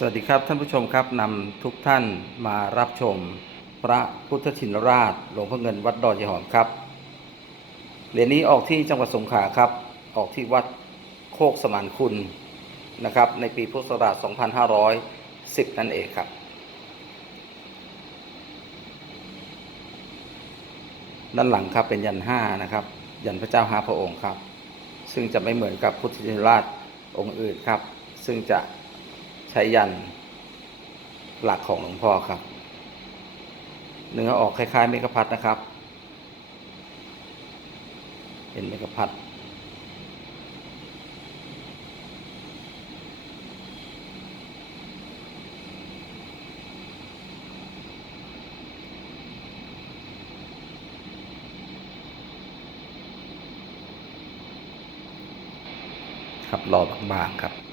สวัสดีครับท่านผู้ชมครับนำทุกท่านมารับชม พระพุทธชินราชหลวงพ่อเงินวัดดอนยหอมครับเหรียญนี้ออกที่จังหวัดสงขลาครับ ออกที่วัดโคกสมานคุณนะครับ ในปีพุทธศักราช 2510 นั่นเองครับ ด้านหลังครับเป็นยันห้านะครับ ยันพระเจ้าห้าพระองค์ครับ ซึ่งจะไม่เหมือนกับพุทธชินราชองค์อื่นครับ ซึ่งจะ ใช้ยันหลักของหลวงพ่อครับ เนื้อออกคล้ายๆเมกะพัดนะครับ เป็นเมกะพัดครับรอบางๆครับ